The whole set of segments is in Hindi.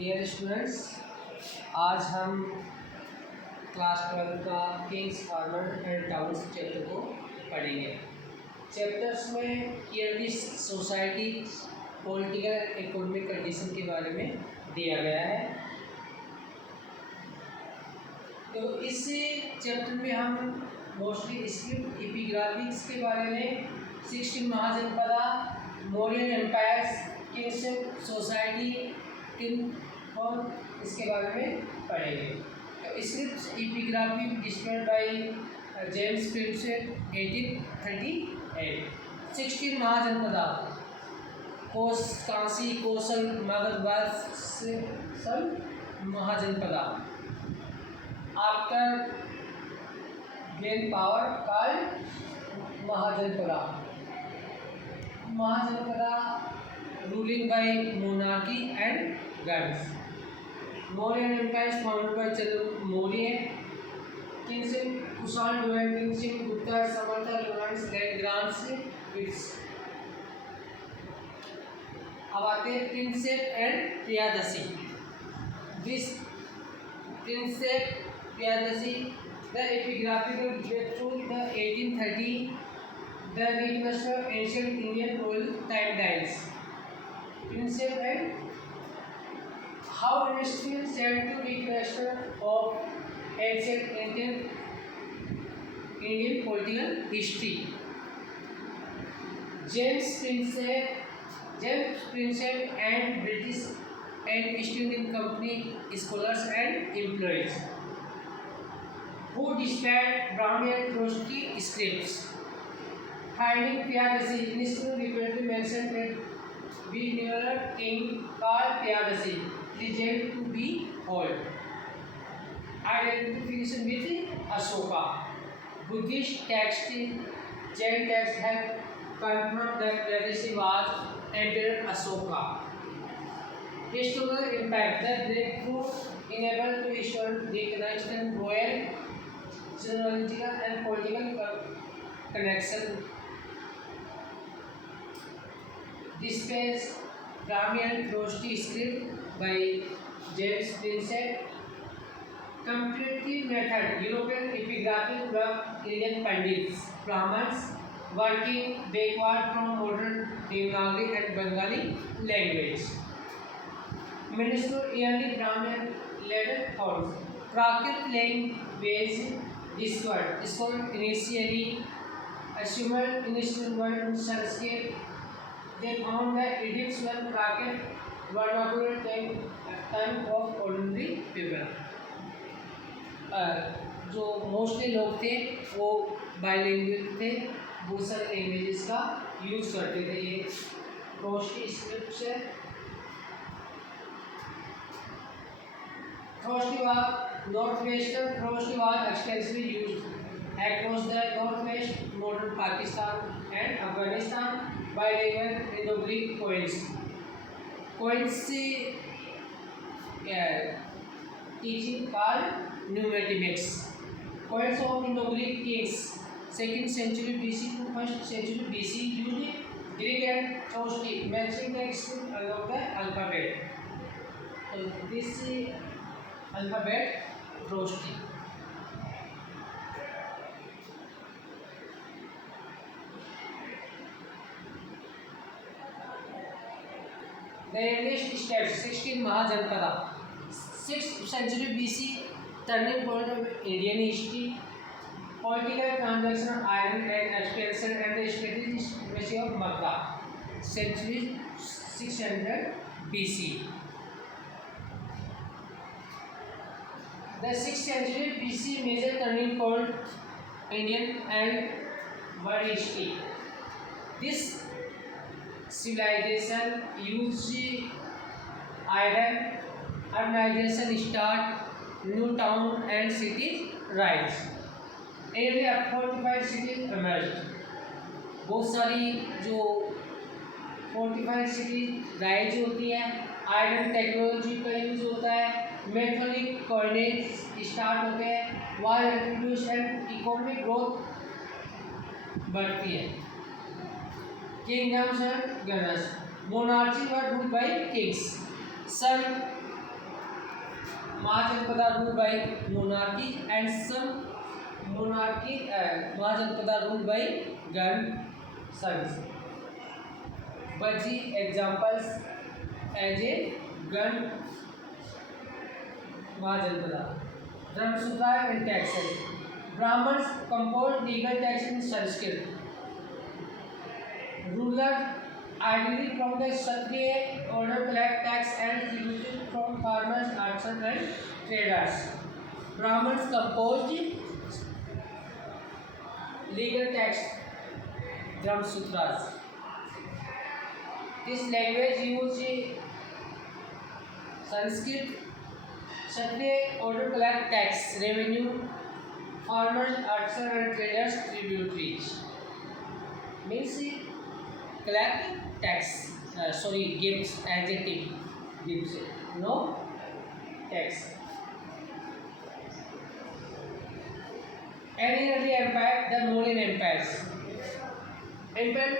डियर स्टूडेंट्स, आज हम क्लास 12 का Kings farmer and towns chapter को पढ़ेंगे। चैप्टर्स में yearly society, political economic condition के बारे में दिया गया है। तो इस चैप्टर में हम मोस्टली स्क्रिप्ट, एपिग्राफिक्स के बारे में, 16 Mahajanapada, Mauryan empires, kingship society, king और इसके बारे में पढ़ेंगे। तो script epigraphy discovered by James Prinsep 1838। 16 Mahajanapada, Kashi, Kaushal, Magadh, सब Mahajanapada. After gain power called Mahajanapada. Mahajanapada ruling by monarchy and guns. Mauryan empire founded by Chandra Maurya. Kingship Kushan domain, kingship Gupta, समर्थ, लोरेंस, लैंड ग्रांट्स, इट्स। अब आते हैं Prinsep and Priyadasi. This Prinsep Priyadasi the epigraphical breakthrough the 1830 the witness of ancient Indian royal timelines. Princess and how industrial scientific reconstruction of ancient Indian political history. James Prinsep and British and East Indian Company scholars and employees who dispatched Brahmin Trotsky scripts. Finding Priyadasi, initially repeatedly mentioned that we never king called Priyadasi, legend to be old. Identification with Ashoka. Buddhist texts, Jain texts have confirmed that Priyadasi was Emperor Ashoka. Historical impact. The breakthrough enabled to historically recognize royal, genealogical and political connection. This page, Brahmin Trotsky script by James Prinsep. Comparative method, European epigraphic work, Indian Pandits, Brahmins, working backward from modern Devanagari and Bengali language. Minuscule early Brahmin letter forms. Prakrit language discovered. Scholars initially assumed initial word in Sanskrit. They found that edicts were Prakrit vernacular time of ordinary people. जो मोस्टली लोग थे वो बाइलिंगुअल थे, बहुत सारे लैंग्वेजेस का यूज करते थे। ये ट्रोट्स्की स्क्रिप्ट है। Trotsky was extensively used across the northwest, modern Pakistan and Afghanistan by Roman Indo-Greek coins. Coins teaching called numismatics. Coins of Indo-Greek kings, 2nd century BC to 1st century BC, used Greek and Trotsky, matching the script along the alphabet. So this alphabet Trotsky. The earliest steps, 16 Mahajanpada, 6th century BC, turning point of Indian history, political transaction of iron and expansion and the strategic diplomacy of Makkah, century 600 BC. The 6th century BC major turning point Indian and world history. This civilization used iron, urbanization start, new town and cities rise. Area fortified cities emerged. बहुत सारी जो fortified cities राइज होती है, आयरन टेक्नोलॉजी का यूज होता है, मेथोडिक कोऑर्डिनेट्स स्टार्ट होते हैं, वार इंट्रोड्यूस एंड इकोनॉमिक ग्रोथ बढ़ती है। Kingdoms and governors, monarchy were ruled by kings. Some Mahajanpada ruled by monarchy and some Mahajanpada ruled by gun service. Baji examples as a gun Mahajanpada. Dharmasutra and taxes. Brahmins composed legal tax in Sanskrit. Ruler ideally from the Kshatriya order collect tax and tribute from farmers, artisans and traders. Brahmins composed legal tax, Dharma Sutras. This language used Sanskrit. Kshatriya order collect tax, revenue, farmers, artisans and traders tributaries. Means collect tax, gifts, adjective, gifts, no tax. Any of the empire, the Mauryan empires. Empire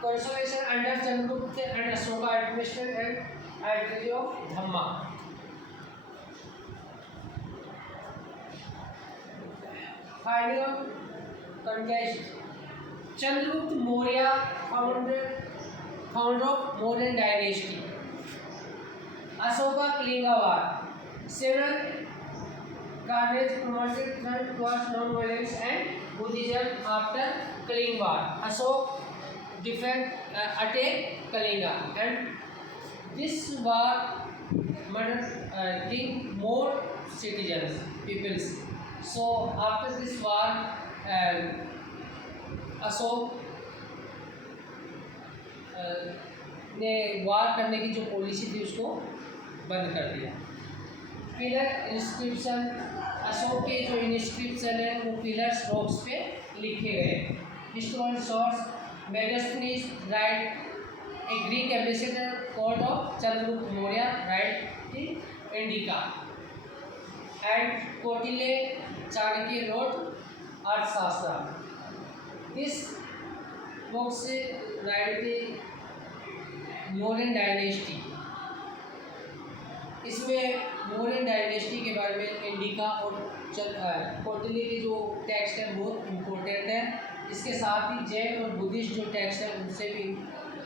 consolidation under Chandragupta and Ashoka administration and ideology of Dhamma. Finding of conquest. Chandragupta Maurya, founder of Mauryan dynasty. Ashoka Kalinga War. Several carnage promoted trend towards non-violence and Buddhism after Kalinga War. Ashoka attacked Kalinga, and this war murdered more citizens, peoples. So after this war, Ashok ने वार करने की जो पॉलिसी थी उसको बंद कर दिया. Pillar inscription. अशोक के जो इंस्क्रिप्शन है वो पिलर्स रॉक्स पे लिखे गए. Historical source. Megasthenes write a Greek ambassador court of Chandragupta Maurya write in Indica and Kautilya Chanakya wrote Arthashastra. This book से write the Mauryan dynasty. इसमें Mauryan dynasty के बारे में इंडिका और कौटिल्य के जो टेक्स्ट है बहुत इम्पोर्टेंट है. इसके साथ ही जैन और बुद्धिस्ट जो टेक्स्ट है उनसे भी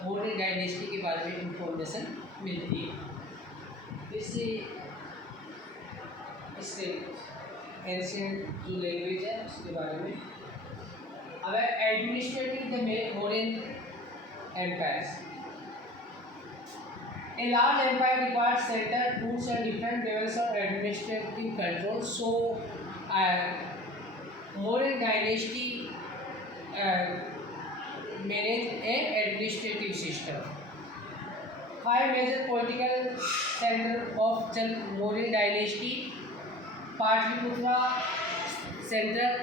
Mauryan dynasty के बारे में इंफॉर्मेशन मिलती है. इससे एंशिएंट जो लैंग्वेज है उसके बारे में. अब administrative the Mauryan empires. A large empire requires central roots and different levels of administrative control. So, Mauryan dynasty manage a administrative system. 5 major political centers of Mauryan dynasty. Patliputra central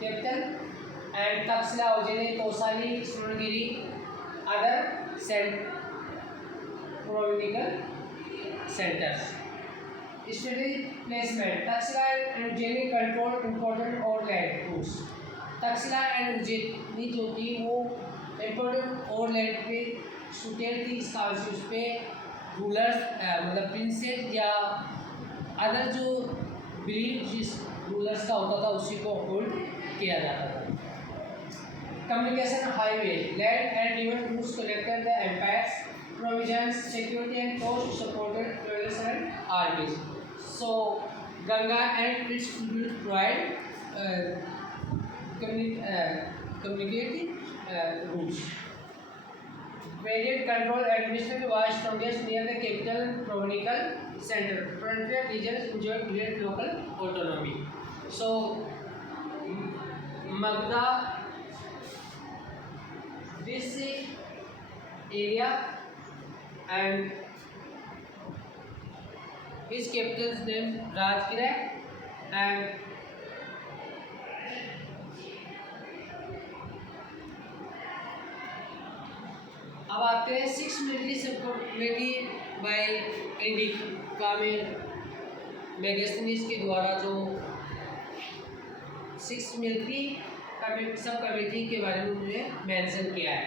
capital. And Taxila, Ujjaini, Tosali, Surnagiri, other provincial centers. Strategic placement. Taxila and Ujjaini control important और land routes. Taxila and Ujjaini जो थी वो important और land पे सुटेड थी. इस काउंसिल पे रूलर्स मतलब प्रिंसेस या अदर जो बिलीव जिस रूलर्स का होता था उसी को होल्ड किया जाता था. Communication highway, land and river routes connected the empires. Provisions, security and coast supported travelers and armies. So Ganga and its tributes provide communicating routes. Varied control administrative was strongest near the capital provincial center. Frontier regions enjoyed great local autonomy. So Magda, this area and its capital's name Rajgirh and अब आते हैं 6 मिलिट्री सबकॉर्डिनेटी बाय इंडिका में मेगास्थनीज के द्वारा जो 6 मिलिट्री सब कमेटी के बारे में मुझे मेंशन किया है.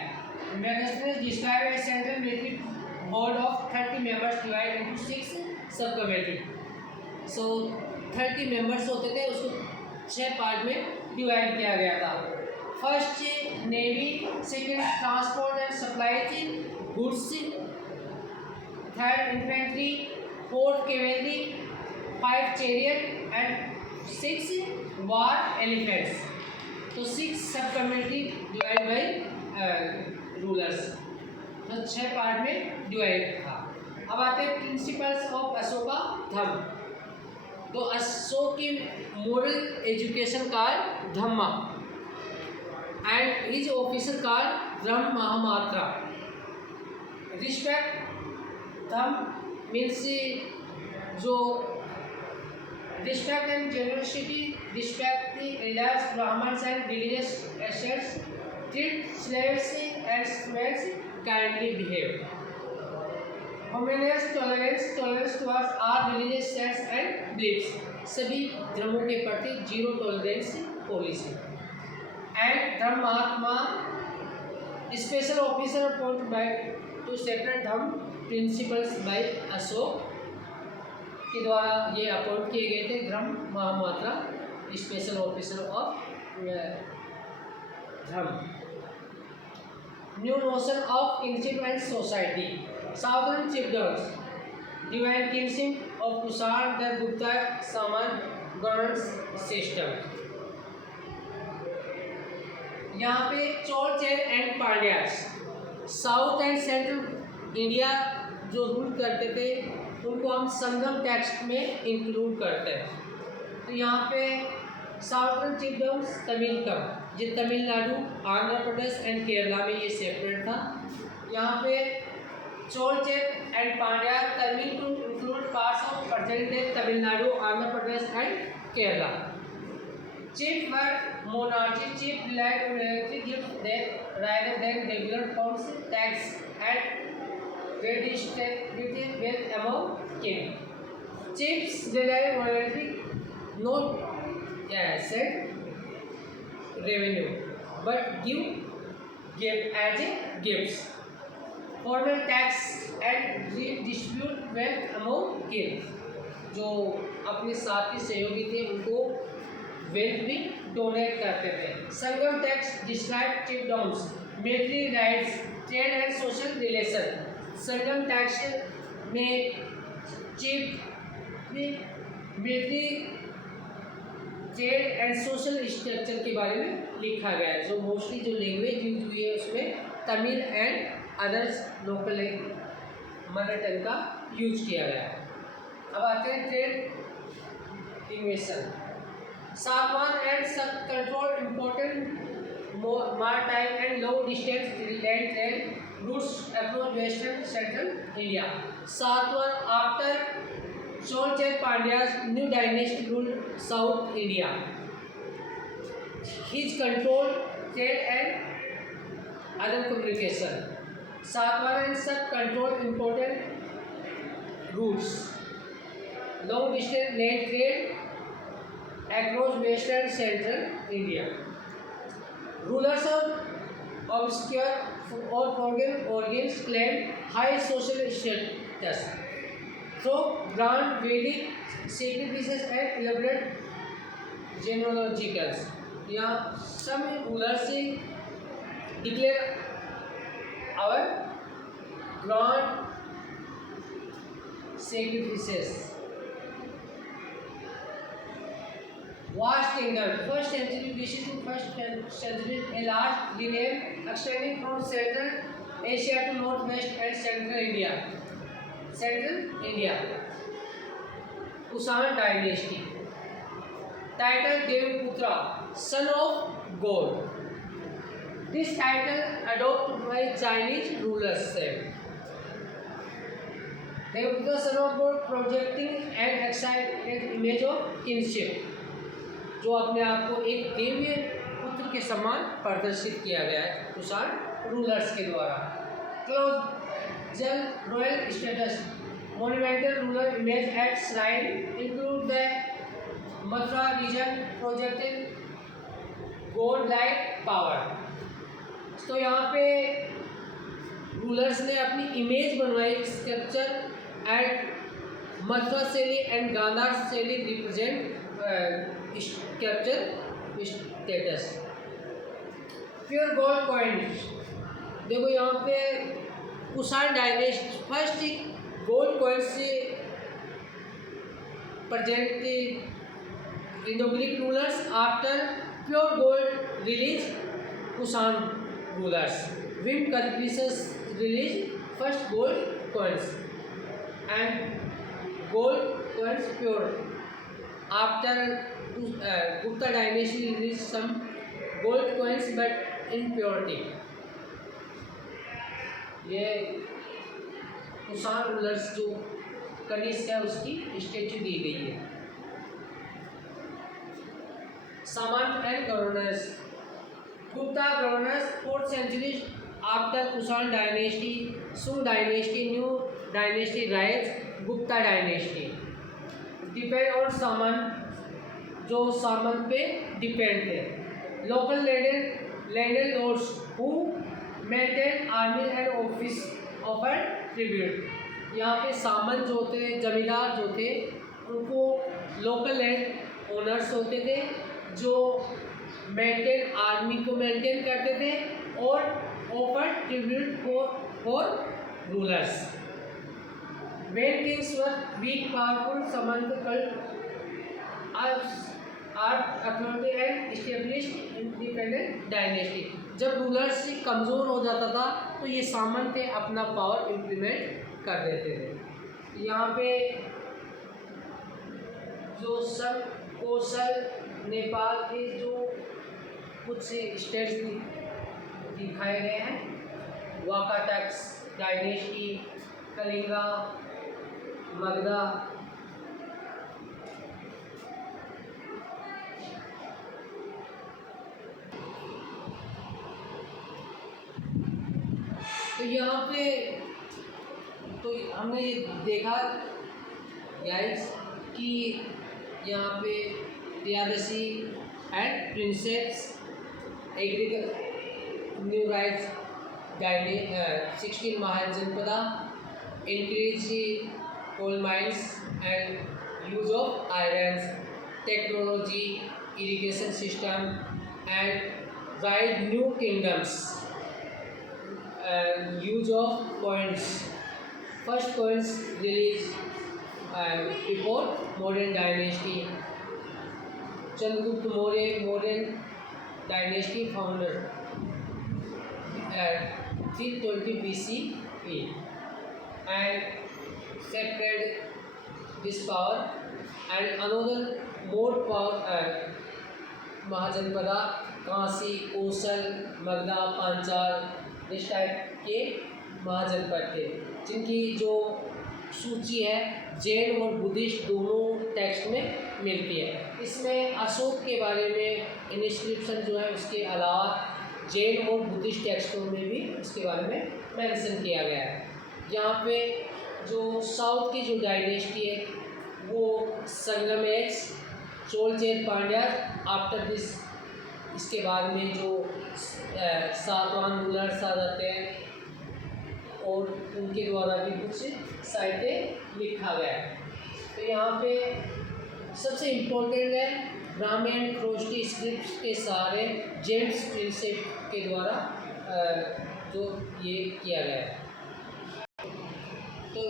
Megasthenes describe A central military board of 30 members divide into 6 sub committee. So 30 members होते थे, उसको 6 पार्ट में डिवाइड किया गया था। First navy, second transport and supply chain goods, third infantry, fourth cavalry, 5 chariot and 6 war elephants. तो 6 सब कम्युनिटी डिवाइड बाई रूलर्स, तो 6 पार्ट में डिवाइड था। अब आते हैं प्रिंसिपल्स ऑफ अशोका धम्म। तो अशोक की मॉरल एजुकेशन कार धम्मा एंड हिज ऑफिसर कार धम्म महामात्रा। रिस्पेक्ट धम्म मीन्स जो respect and generosity, respect the elders, Brahmins and religious ascetics, treat slaves and students kindly behave, humaneness, tolerance towards all religious sects and beliefs, सभी धर्मों के प्रति zero tolerance policy. And Dharma Mahatma special officer appointed by to separate Dharma principles by Ashoka के द्वारा ये अपॉइंट किए गए थे धर्म महामात्रा special officer of Dharma. New notion of kingship and society, southern chiefdoms, divine kingship of Kushan the Gupta सामान गवर्नेंस सिस्टम। यहाँ पे Chola Chera and Pandyas south and central India जो रूल करते थे उनको हम संगम टेक्स्ट में इंक्लूड करते हैं। तो यहाँ पे साउथर्न चिपडम्स तमिलकम, ये तमिलनाडु, आंध्र प्रदेश एंड केरला में ये सेपरेट था। यहाँ पे Chola Chera and Pandya Tamil to include parts of present day Tamil Nadu, Andhra Pradesh and Kerala. Chief were monarchy, chief relied on hereditary gifts rather than regular forms, tax and redistributed wealth among king. Chiefs relied on hereditary, not asset revenue, but give as a gifts. Formal tax and redistribute wealth among king. जो अपने साथी सहयोगी थे उनको वेल्थ भी डोनेट करते थे। Sangam texts describe chiefdoms, military rights, trade and social relation. Sangam texts में military, trade and social structure के बारे में लिखा गया है। जो मोस्टली जो लैंग्वेज यूज हुई है उसमें Tamil and others local mother tongue का यूज किया गया है। अब आते हैं trade इन्वेशन। Saman and control important maritime and long distance land trade routes across western central India. Satwan, after Cholcher Pandya's new dynasty ruled South India. His control trade and other communication. Satwan and Sat control important routes, long distance land trade across western central India. Rulers of obscure or forgotten origins claimed high social status through grand Vedic sacrifices and elaborate genealogicals. Yeah, some rulers declare our grand sacrifices. Vast kingdom, first century BC to first century, a large lineage extending from central Asia to northwest and central India. Central India. Kusan dynasty. Title Devaputra, son of God. This title adopted by Chinese rulers. Devaputra, son of God, projecting an excited image of kinship. जो अपने आप को एक दिव्य पुत्र के समान प्रदर्शित किया गया है कुषाण रूलर्स के द्वारा। Colossal royal statues, monumental ruler image at shrine include the Mathura region projected god like power. तो यहाँ पे रूलर्स ने अपनी इमेज बनवाई स्कल्पचर एट मध्वा शैली एंड गांधार शैली represent capture status. Pure gold coins, देखो यहाँ पे Kushan dynasty first gold coins से present the Indo-Greek rulers after pure gold release Kushan rulers. When Confucius released first gold coins and gold coins pure. After Gupta dynasty released some gold coins but in purity. ये कुषाण रूलर्स जो कनिष्क है उसकी स्टेच्यू दी गई है। Samanta and governors, Gupta governors 4th century after Kushan dynasty, Sunga dynasty, new dynasty rise, Gupta dynasty. Depend और सामंत जो सामंत पे डिपेंड थे। Local land lords who maintain army and office offer tribute. यहाँ पे सामंत जो थे, जमींदार जो थे, उनको लोकल लैंड ओनर्स होते थे जो आर्मी को मेंटेन करते थे और offer tribute for rulers. When kings were weak powerful सामंत cult are authority and established independent dynasty. जब रूलर्स कमज़ोर हो जाता था तो ये सामंत अपना पावर इम्प्लीमेंट कर देते थे। यहाँ पे जो सब कौशल नेपाल के जो कुछ स्टेट्स दिखाए गए हैं, वाकाटक्स डायनेस्टी, कलिंगा, मगधा, तो यहाँ पे तो हमने ये देखा गाइस कि यहाँ पे त्रियादशी and Prinsep new rights 16 Mahajanapada, increase coal mines and use of iron, technology, irrigation system and right new kingdoms, use of coins. First coins released before modern dynasty. Chandragupta Maurya, modern dynasty founder, 320 BCE, and sacred this power. And another more power, Mahajanpada, Kashi, Kaushal, Magadha, Panchal, इस टाइप के महाजनपद थे जिनकी जो सूची है जैन और बुद्धिस्ट दोनों टेक्स्ट में मिलती है। इसमें अशोक के बारे में इंस्क्रिप्शन जो है उसके अलावा जैन और बुद्धिस्ट टेक्स्टों में भी उसके बारे में मेंशन किया गया है। यहाँ पे जो साउथ की जो डायनेस्टी है वो संगमेश, चोलचेर पांड्या आफ्टर दिस, इसके बाद में जो सातवाहन रूलर्स आ जाते हैं और उनके द्वारा भी कुछ साहित्य लिखा गया है। तो यहाँ पे सबसे इम्पोर्टेंट है ब्राह्मण क्रोस्टी स्क्रिप्ट के सारे जेम्स प्रिंसेप के द्वारा जो ये किया गया है। तो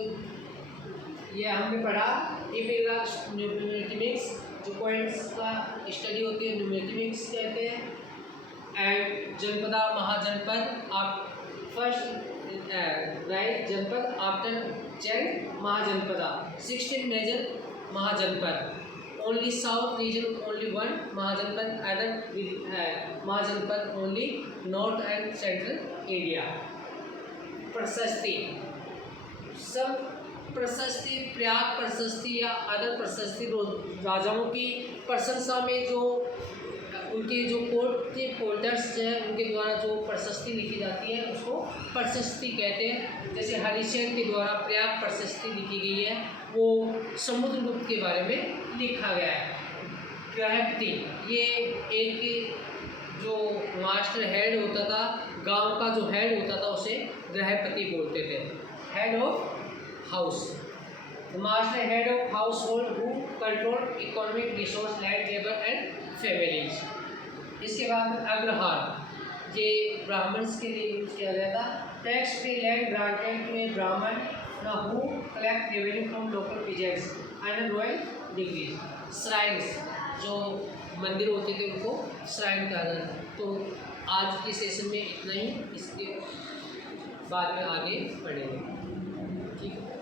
ये हमने पढ़ा इपिग्राफ्स, न्यूमेटिक्स, जो पॉइंट्स का स्टडी होती है न्यूमेटिक्स कहते हैं। एंड जनपदा, महाजनपद, आप फर्स्ट राइट जनपद आफ्टर जैन Mahajanapada, 16 major Mahajanapada, only south region only 1 Mahajanapada, other Mahajanapada only north and central area. Prashasti, सब प्रशस्ति, प्रयाग प्रशस्ति या अदर प्रशस्ति राजाओं की प्रशंसा में जो उनके जो कोर्ट के होल्डर्स हैं उनके द्वारा जो प्रशस्ति लिखी जाती है उसको प्रशस्ति कहते हैं। जैसे हरिशचंद्र के द्वारा प्रयाग प्रशस्ति लिखी गई है, वो समुद्रगुप्त के बारे में लिखा गया है। ग्रहपति, ये एक जो मास्टर हेड होता था, गांव का जो हेड होता था उसे ग्रहपति बोलते थे, head of house. The master head of household who control economic resource, land, labor and families. इसके बाद अग्रहार, ये ब्राह्मण्स के लिए यूज किया गया था. टैक्स पे लैंड ग्रांटेड टू ए ब्राह्मण who collect revenue from local peasants and royal degrees. Shrines, जो मंदिर होते थे उनको श्राइन कहा जाता था. तो आज के सेशन में इतना ही, इसके बाद में आगे पढ़ेंगे. ठीक है.